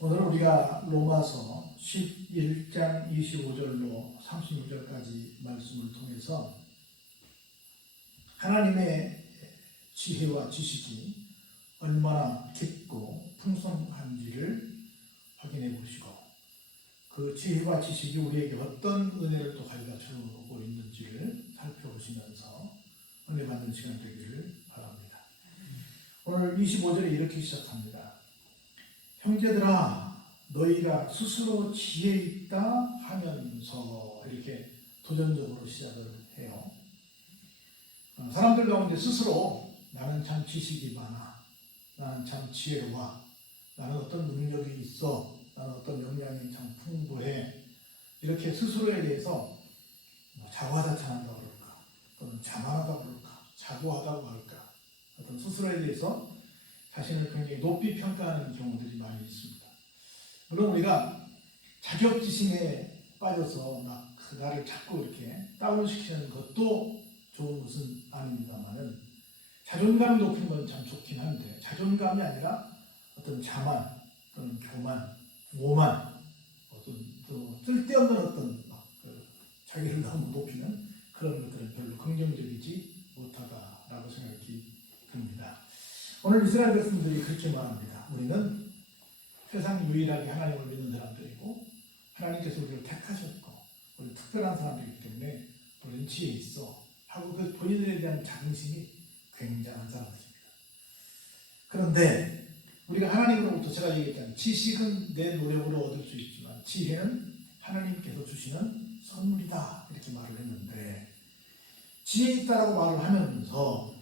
오늘 우리가 로마서 11장 25절로 36절까지 말씀을 통해서 하나님의 지혜와 지식이 얼마나 깊고 풍성한지를 확인해 보시고, 그 지혜와 지식이 우리에게 어떤 은혜를 또 가져다 주고 있는지를 살펴보시면서 은혜 받는 시간 되기를 바랍니다. 오늘 25절에 이렇게 시작합니다. 형제들아, 너희가 스스로 지혜 있다 하면서, 이렇게 도전적으로 시작을 해요. 사람들 가운데 스스로 나는 참 지식이 많아, 나는 참 지혜로워, 나는 어떤 능력이 있어, 나는 어떤 역량이 참 풍부해, 이렇게 스스로에 대해서 자화자찬한다고 그럴까, 또는 자만하다고 그럴까, 자고하다고 할까, 어떤 스스로에 대해서 자신을 굉장히 높이 평가하는 경우들이 많이 있습니다. 물론 우리가 자격지심에 빠져서 막 나를 자꾸 이렇게 다운시키는 것도 좋은 것은 아닙니다만은, 자존감 높은 건 참 좋긴 한데, 자존감이 아니라 어떤 자만 또는 교만, 오만, 어떤 또 쓸데없는 어떤 자기를 너무 높이는 그런 것들은 별로 긍정적이지 못하다라고 생각이 듭니다. 오늘 이스라엘 백성들이 그렇게 말합니다. 우리는 세상 유일하게 하나님을 믿는 사람들이고, 하나님께서 우리를 택하셨고, 우리 특별한 사람들이기 때문에 우리는 지혜 있어 하고, 그 본인들에 대한 자긍심이 굉장한 사람들입니다. 그런데 우리가 하나님으로부터, 제가 얘기했잖아요, 지식은 내 노력으로 얻을 수 있지만 지혜는 하나님께서 주시는 선물이다, 이렇게 말을 했는데, 지혜 있다라고 말을 하면서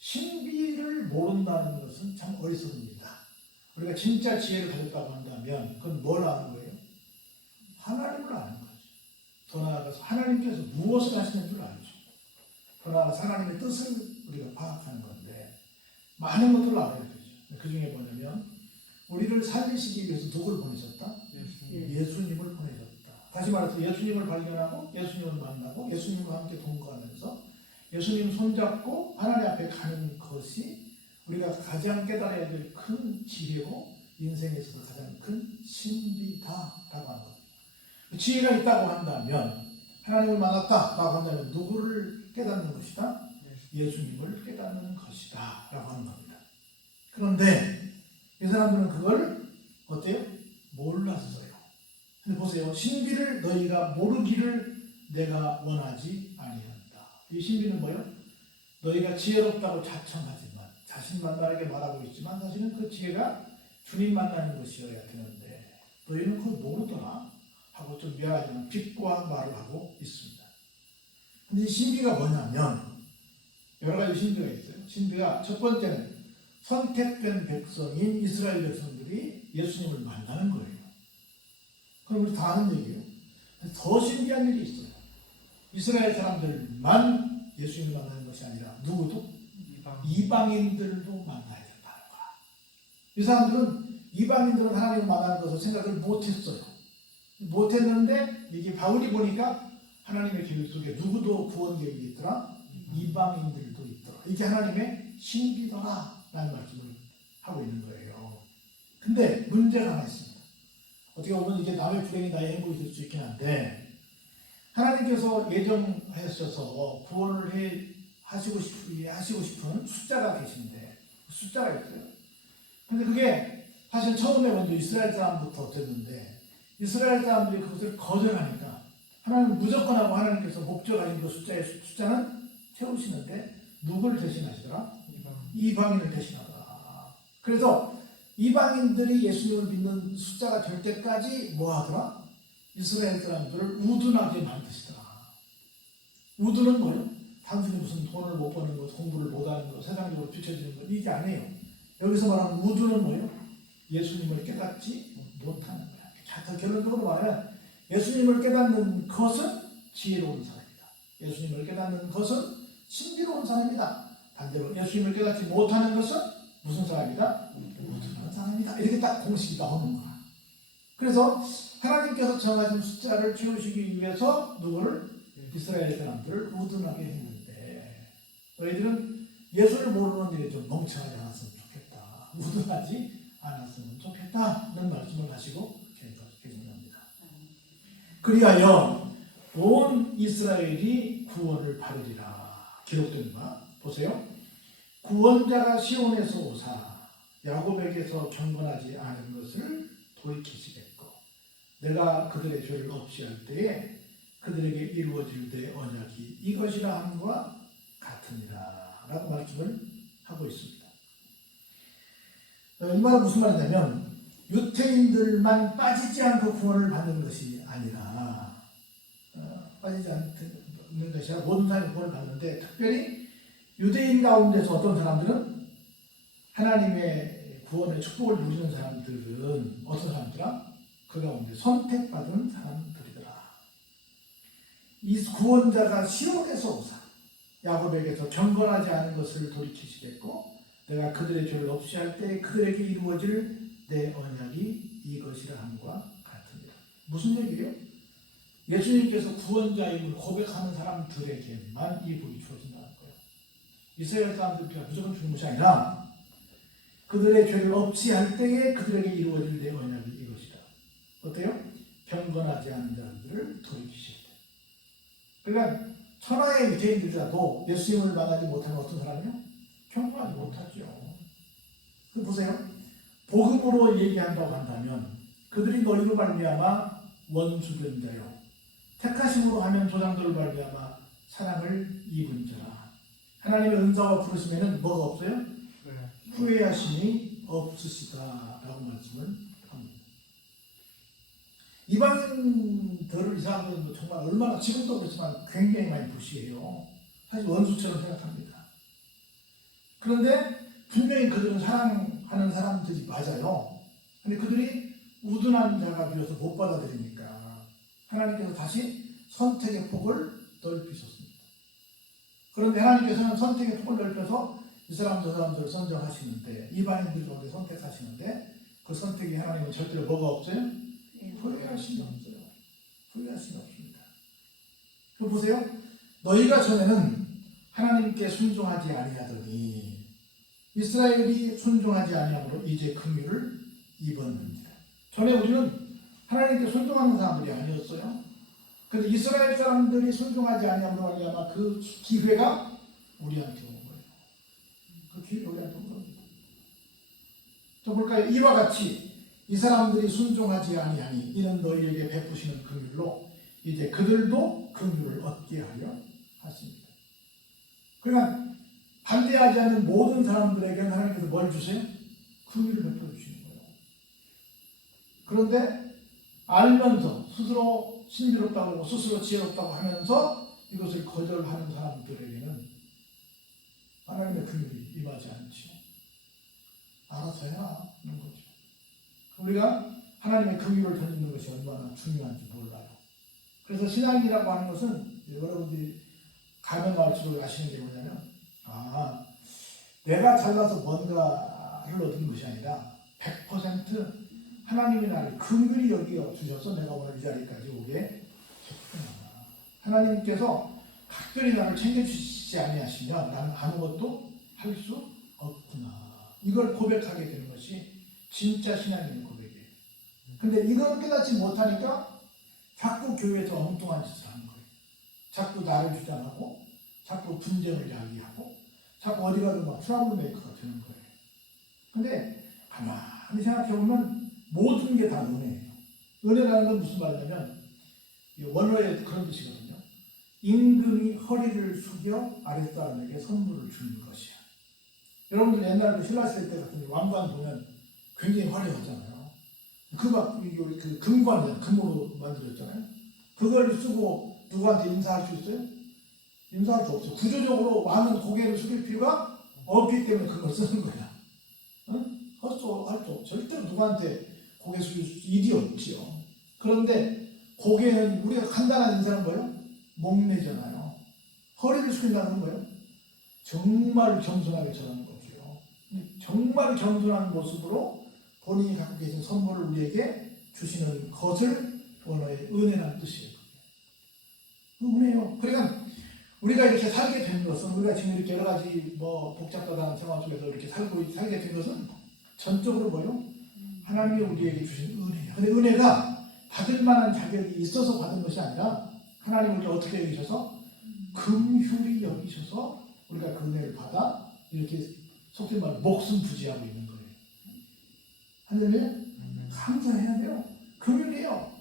신비를 모른다는 것은 참 어리석습니다. 우리가 진짜 지혜를 가졌다고 한다면 그건 뭘 아는 거예요? 하나님을 아는 거죠. 더 나아가서 하나님께서 무엇을 하시는 줄 알죠. 더 나아가서 하나님의 뜻을 우리가 파악하는 건데, 많은 것들을 알아야 되죠. 그 중에 뭐냐면, 우리를 살리시기 위해서 누굴 보내셨다? 예수님을 보내셨다. 다시 말해서 예수님을 발견하고 예수님을 만나고 예수님과 함께 동거하면서 예수님 손잡고 하나님 앞에 가는 것이 우리가 가장 깨달아야 될 큰 지혜고, 인생에 있어서 가장 큰 신비다라고 하는 겁니다. 지혜가 있다고 한다면, 하나님을 만났다라고 한다면 누구를 깨닫는 것이다? 예수님을 깨닫는 것이다 라고 하는 겁니다. 그런데 이 사람들은 그걸 어때요? 몰랐어요. 근데 보세요. 신비를 너희가 모르기를 내가 원하지 아니한다. 이 신비는 뭐예요? 너희가 지혜롭다고 자청하지만, 자신만만하게 말하고 있지만 사실은 그 지혜가 주님 만나는 것이어야 되는데, 너희는 그걸 모르더라 하고 좀 미안하지만 비꼬한 말을 하고 있습니다. 근데 이 신비가 뭐냐면, 여러 가지 신비가 있어요. 신비가 첫 번째는 선택된 백성인 이스라엘 백성들이 예수님을 만나는 거예요. 그럼 우리 다 아는 얘기예요. 더 신비한 일이 있어요. 이스라엘 사람들만 예수님을 만나는 것이 아니라 누구도? 이방인들도 만나야 된다는 거야. 이 사람들은, 이방인들은 하나님을 만나는 것을 생각을 못했어요. 못했는데 이게 바울이 보니까 하나님의 계획 속에 누구도 구원 계획이 있더라? 이방인들도 있더라. 이게 하나님의 신비더라 라는 말씀을 하고 있는 거예요. 근데 문제가 하나 있습니다. 어떻게 보면 이게 남의 불행이 나의 행복이 될 수 있긴 한데, 하나님께서 예정하셔서 구원을 하시고 싶은 숫자가 계신데, 숫자가 있어요. 근데 그게 사실 처음에 먼저 이스라엘 사람부터 됐는데, 이스라엘 사람들이 그것을 거절하니까 하나님은 무조건 하고, 하나님께서 목적하신 그 숫자는 채우시는데 누구를 대신하시더라? 이방인을 대신하더라. 그래서 이방인들이 예수님을 믿는 숫자가 될 때까지 뭐 하더라? 이스라엘 사람들을 우둔하게 만드시더라. 우둔은 뭐예요? 단순히 무슨 돈을 못 버는 것, 공부를 못하는 것, 세상적으로 비춰지는 것, 이게 아니에요. 여기서 말하는 우둔은 뭐예요? 예수님을 깨닫지 못하는 거야. 더 결론적으로 말하면, 예수님을 깨닫는 것은 지혜로운 사람이다. 예수님을 깨닫는 것은 신비로운 사람이다. 반대로 예수님을 깨닫지 못하는 것은 무슨 사람이다? 우둔한 사람이다. 이렇게 딱 공식이 나오는 거야. 그래서 하나님께서 정하신 숫자를 채우시기 위해서 누구를? 이스라엘 사람들을 우둔하게 했는데, 너희들은 예수를 모르는 일에 좀 멍청하지 않았으면 좋겠다. 우둔하지 않았으면 좋겠다는 말씀을 하시고 계속합니다. 그리하여 온 이스라엘이 구원을 받으리라 기록된 바 보세요. 구원자가 시온에서 오사 야곱에게서 경건하지 않은 것을 돌이키시겠고 내가 그들의 죄를 없이 할 때에 그들에게 이루어질 내 언약이 이것이라 함과 같으니라 라고 말씀을 하고 있습니다. 이 말은 무슨 말이냐면 유태인들만 빠지지 않고 구원을 받는 것이 아니라 빠지지 않는 것이 아니라 모든 사람이 구원을 받는데 특별히 유대인 가운데서 어떤 사람들은 하나님의 구원의 축복을 누리는 사람들은 어떤 사람들아? 그 가운데 선택받은 사람들이더라. 이 구원자가 시온에서 오사 야곱에게서 경건하지 않은 것을 돌이키시겠고 내가 그들의 죄를 없이 할 때 그들에게 이루어질 내 언약이 이것이라 함과 같으니라. 무슨 얘기예요? 예수님께서 구원자임을 고백하는 사람들에게만 이 복이 주어진다는 거예요. 이스라엘 사람들이 무조건 주는 것이 아니라 그들의 죄를 없이 할 때에 그들에게 이루어질 내 언약이 이것이다. 어때요? 경건하지 않은 자들을 돌이키실 때. 그러니까 천하의 유대인들이라도 예수님을 만나지 못하는 어떤 사람이요? 경건하지 못하죠. 그 보세요. 복음으로 얘기한다고 한다면 그들이 너희로 말미암아 원수된 자요 택하심으로 하면 조상들을 말미암아 사랑을 입은 자라. 하나님의 은사와 부르심에는 뭐가 없어요? 네. 후회하심이 없으시다라고 말씀을 합니다. 이방인들을 이 사람들은 정말 얼마나 지금도 그렇지만 굉장히 많이 무시해요. 사실 원수처럼 생각합니다. 그런데 분명히 그들은 사랑하는 사람들이 맞아요. 근데 그들이 우둔한 자가 되어서 못 받아들이니까 하나님께서 다시 선택의 폭을 넓히셨습니다. 그런데 하나님께서는 선택의 폭을 넓혀서 이 사람 저 사람들을 선정하시는데 이방인들 가운데 선택하시는데 그 선택이 하나님은 절대로 뭐가 없어요? 후회하심이 없어요. 후회하심이 없습니다. 그 보세요. 너희가 전에는 하나님께 순종하지 아니하더니 이스라엘이 순종하지 아니함으로 이제 긍휼을 입었느니라. 전에 우리는 하나님께 순종하는 사람들이 아니었어요. 그런데 이스라엘 사람들이 순종하지 아니함으로 말미암아 그 기회가 우리한테 온 거예요. 그 기회가 우리한테 온 겁니다. 또 볼까요? 이와 같이 이 사람들이 순종하지 아니하니 이는 너희에게 베푸시는 긍휼로 이제 그들도 긍휼을 얻게 하려 하십니다. 그러니까 반대하지 않는 모든 사람들에게 하나님께서 뭘 주세요? 긍휼을 베풀어 주시는 거예요. 그런데 알면서 스스로 신비롭다고 스스로 지혜롭다고 하면서 이것을 거절하는 사람들에게는 하나님의 긍휼이 임하지 않죠. 알아서 해라 하는 거죠. 우리가 하나님의 긍휼을 던지는 것이 얼마나 중요한지 몰라요. 그래서 신앙이라고 하는 것은 여러분들이 가면 갈수록 아시는 게 뭐냐면 내가 잘나서 뭔가를 얻은 것이 아니라 100% 하나님이 나를 긍휼히 여겨 주셔서 내가 오늘 이 자리까지 오게 했구나. 하나님께서 각별히 나를 챙겨주시지 아니하시면 나는 아무것도 할 수 없구나. 이걸 고백하게 되는 것이 진짜 신앙인의 고백이에요. 근데 이걸 깨닫지 못하니까 자꾸 교회에서 엉뚱한 짓을 하는 거예요. 자꾸 나를 주장하고 자꾸 분쟁을 야기하고 자꾸 어디 가도 막 트러블 메이커가 되는 거예요. 근데 가만히 생각해보면 모든 게 다 은혜예요. 은혜라는 건 무슨 말이냐면 원어에 그런 뜻이거든요. 임금이 허리를 숙여 아랫사람에게 선물을 주는 것이야. 여러분들 옛날에 신라시대 때 같은 왕관 보면 굉장히 화려하잖아요. 그 금관이야. 금으로 만들었잖아요. 그걸 쓰고 누구한테 인사할 수 있어요? 인사할 수 없어요. 구조적으로 왕은 고개를 숙일 필요가 없기 때문에 그걸 쓰는 거야. 할 수 없죠. 절대로 누구한테 고개 숙일 일이 없지요. 그런데 고개는 우리가 간단한 인사는 뭐예요? 목례잖아요. 허리를 숙인다는 거예요. 정말 겸손하게 전하는 거죠. 정말 겸손한 모습으로 본인이 갖고 계신 선물을 우리에게 주시는 것을 원어의 은혜라는 뜻이에요. 은혜요. 그러니까 우리가 이렇게 살게 된 것은 우리가 지금 이렇게 여러 가지 복잡하다는 생활 속에서 이렇게 살게 된 것은 전적으로 뭐요? 하나님이 우리에게 주신 은혜예요. 근데 은혜가 받을 만한 자격이 있어서 받은 것이 아니라 하나님 우리를 어떻게 여기셔서 긍휼히 여기셔서 우리가 그 은혜를 받아 이렇게 속된 말로 목숨 부지하고 있는 거예요. 할렐루야? 감사해야 돼요. 긍휼이에요.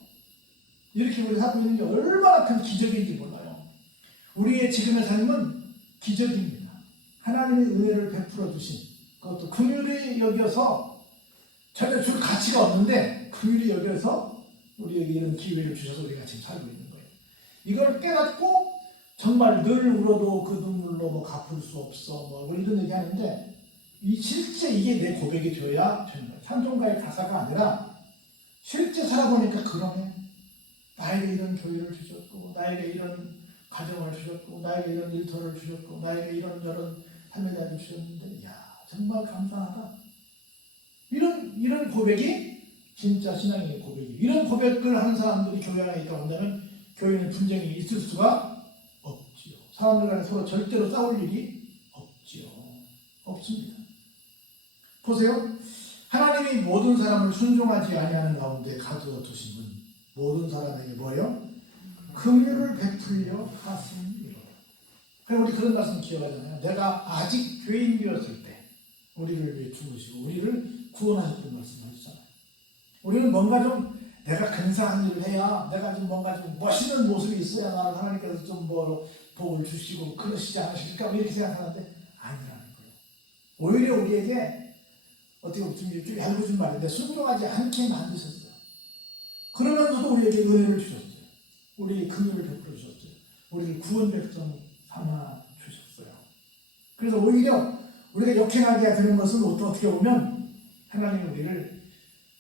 이렇게 우리 하고 있는 게 얼마나 큰 기적인지 몰라요. 우리의 지금의 삶은 기적입니다. 하나님의 은혜를 베풀어 주신 그것도 긍휼히 여겨서 전혀 줄 가치가 없는데 긍휼히 여겨서 우리에게 이런 기회를 주셔서 우리가 지금 살고 있는 거예요. 이걸 깨닫고 정말 늘 울어도 그 눈물로 뭐 갚을 수 없어 뭐 이런 얘기 하는데 실제 이게 내 고백이 되어야 되는 거예요. 찬송가의 가사가 아니라 실제 살아보니까 그러네. 나에게 이런 교회를 주셨고 나에게 이런 가정을 주셨고 나에게 이런 일터를 주셨고 나에게 이런 저런 할매자를 주셨는데 야 정말 감사하다. 이런 고백이 진짜 신앙의 고백이. 이런 고백을 하는 사람들이 교회 안에 있다고 한다면 교회는 분쟁이 있을 수가 없지요. 사람들 간에 서로 절대로 싸울 일이 없지요. 없습니다. 보세요. 하나님이 모든 사람을 순종하지 아니하는 가운데 가두어 두신 분 모든 사람에게 뭐예요? 긍휼을 베풀려 하심이로. 그럼 우리 그런 말씀 기억하잖아요. 내가 아직 죄인되었을 때 우리를 위해 죽으시고 우리를 구원하셨던 말씀 하셨잖아요. 우리는 뭔가 좀 내가 근사한 일을 해야 내가 좀 뭔가 좀 멋있는 모습이 있어야 나를 하나님께서 좀 뭐 복을 주시고 그러시지 않으실까 이렇게 생각하는데 아니라는 거예요. 오히려 우리에게 어떻게 보면 좀 얄궂은 말인데 순종하지 않게 만드셨어요. 그러면서도 우리에게 은혜를 주셨어요. 우리에게 긍휼을 베풀어 주셨어요. 우리를 구원 백성 삼아 주셨어요. 그래서 오히려 우리가 역행하게 되는 것은 어떻게 보면 하나님이 우리를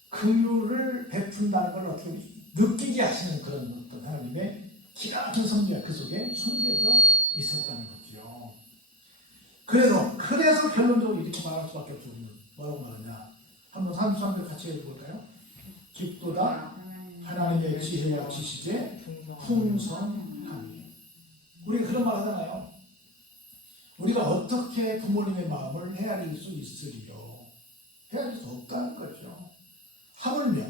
긍휼을 베푼다는 걸 어떻게 느끼게 하시는 그런 어떤 하나님의 기가 막힌 섭리가 그 속에 숨겨져 있었다는 거죠. 그래서 결론적으로 이렇게 말할 수밖에 없죠. 뭐라고 말하냐? 한번 33절 같이 해볼까요? 깊도다 하나님의 지혜와 지식에 풍성함이. 우리가 그런 말 하잖아요. 우리가 어떻게 부모님의 마음을 헤아릴 수 있으리요? 헤아릴 수 없다는 거죠. 하물며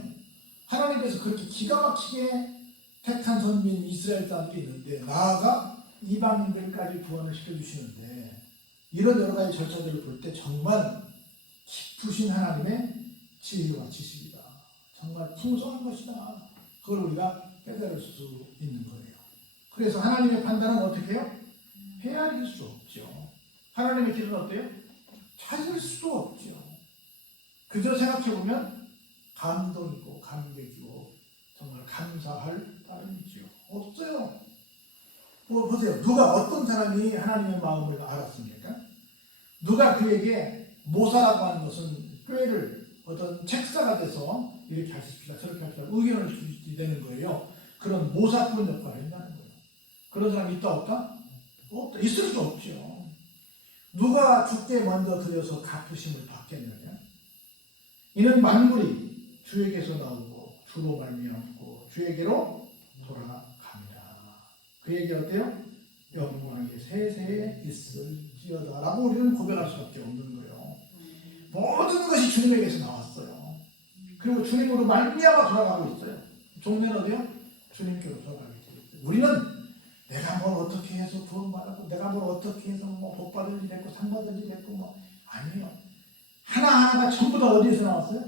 하나님께서 그렇게 기가 막히게 택한 선민 이스라엘 사람들이 있는데 나아가 이방인들까지 구원을 시켜주시는데 이런 여러 가지 절차들을 볼 때 정말 깊으신 하나님의 지혜와 지식이다. 정말 풍성한 것이다. 그걸 우리가 깨달을 수 있는 거예요. 그래서 하나님의 판단은 어떻게 해요? 헤아릴 수 없죠. 하나님의 길은 어때요? 찾을 수도 없죠. 그저 생각해보면 감동이고 감격이고 정말 감사할 따름이죠. 없어요. 뭐 보세요. 누가 어떤 사람이 하나님의 마음을 알았습니까? 누가 그에게 모사라고 하는 것은 꾀를 어떤 책사가 돼서 이렇게 하십시다 저렇게 하십시다 의견을 주되는 거예요. 그런 모사꾼 역할을 한다는 거예요. 그런 사람이 있다 없다? 없다. 있을 수 없죠. 누가 주께 먼저 드려서 갚으심을 받겠느냐? 이는 만물이 주에게서 나오고 주로 말미암고 주에게로 돌아갑니다. 그에게 어때요? 영광이 세세에 있을지어다 라고 우리는 고백할 수밖에 없는 거예요. 모든 것이 주님에게서 나왔어요. 그리고 주님으로 말미암아 돌아가고 있어요. 종래는 어디요? 주님께로 돌아가게 되어 있어요. 우리는 내가 뭘 어떻게 해서 구원받았고 내가 뭘 어떻게 해서 뭐 복받을 일 했고 상받을 일 했고 뭐 아니에요. 하나하나가 전부 다 어디에서 나왔어요?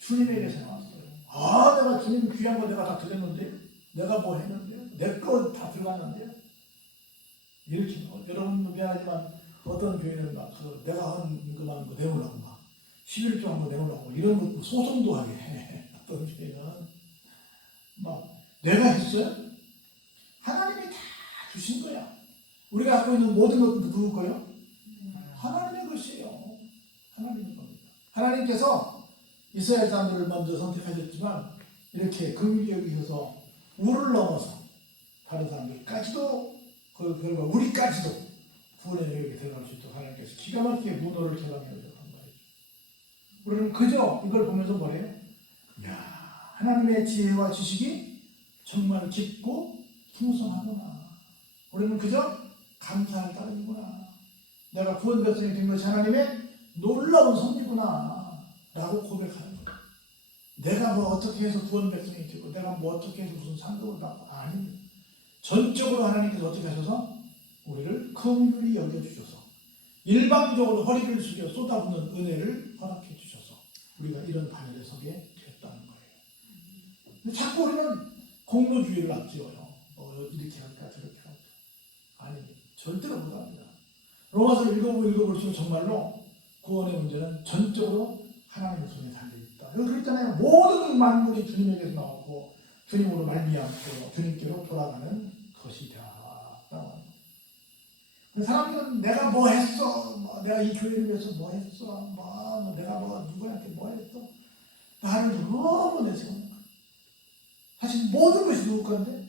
주님에게서 나왔어요. 아 내가 주님 귀한 거 내가 다 드렸는데 내가 뭐 했는데요? 내 거 다 들어갔는데요? 이렇게 여러분도 미안하지만 어떤 교회는 막 내가 한 그만 거 내놓으라고 막 11조 한 거 내놓으라고 이런 거 소송도 하게 해. 어떤 교회는 막 내가 했어요? 하나님이 다 주신 거야. 우리가 하고 있는 모든 것도 누구 거예요? 하나님의 것이에요. 하나님의 겁니다. 하나님께서 이스라엘 사람들을 먼저 선택하셨지만 이렇게 긍휼히 여기셔서 우를 넘어서 다른 사람들까지도 그 결과 우리까지도 구원의 영역에 들어갈 수 있도록 하나님께서 기가 막히게 문호를 개방해 주셨단 말이죠. 우리는 그저 이걸 보면서 뭐래요? 야 하나님의 지혜와 지식이 정말 깊고 풍성하구나. 우리는 그저 감사할 따름이구나. 내가 구원 백성이 된 것이 하나님의 놀라운 섭리구나. 라고 고백하는 거예요. 내가 뭐 어떻게 해서 구원 백성이 되고 내가 뭐 어떻게 해서 무슨 상급을 받고 아닙니다. 전적으로 하나님께서 어떻게 하셔서 우리를 긍휼히 여겨주셔서 일방적으로 허리를 숙여 쏟아붓는 은혜를 허락해 주셔서 우리가 이런 반열에 서게 됐다는 거예요. 근데 자꾸 우리는 공로주의를 앞지어요. 이렇게 할까 저렇게 할까. 아니 절대로 못합니다. 로마서 읽어볼수록 정말로 구원의 문제는 전적으로 하나님의 손에 달려있다. 여기 그랬잖아요. 모든 만물이 주님에게서 나오고 주님으로 말미암고 주님께로 돌아가는 것이다. 사람들은 내가 뭐 했어, 내가 이 교회를 위해서 뭐 했어, 내가 누구한테 뭐 했어, 나를 너무 내세우는 거야. 사실 모든 것이 누구 건데?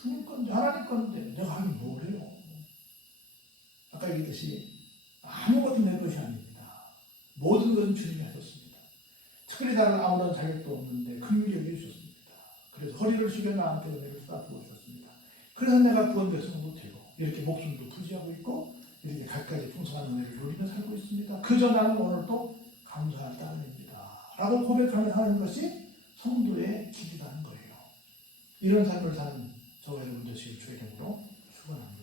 주님 건데, 하나님 건데 내가 하긴 뭘 해요? 아까 얘기했듯이 아무것도 내 것이 아닙니다. 모든 것은 주님이 하셨습니다. 특별히 나는 아무런 자격도 없는데 긍휼히 여겨주셨습니다. 그래서 허리를 숙여 나한테 은혜를 쏟아부어주셨습니다. 그래서 내가 구원 백성도 되고 이렇게 목숨도 부지하고 있고 이렇게 갖가지 풍성한 은혜를 누리며 살고 있습니다. 그저 나는 오늘도 감사할 따름입니다. 라고 고백하며 하는 것이 성도의 길이라는 거예요. 이런 삶을 사는 저와 여러분 되시길 주의 이름으로 축원합니다.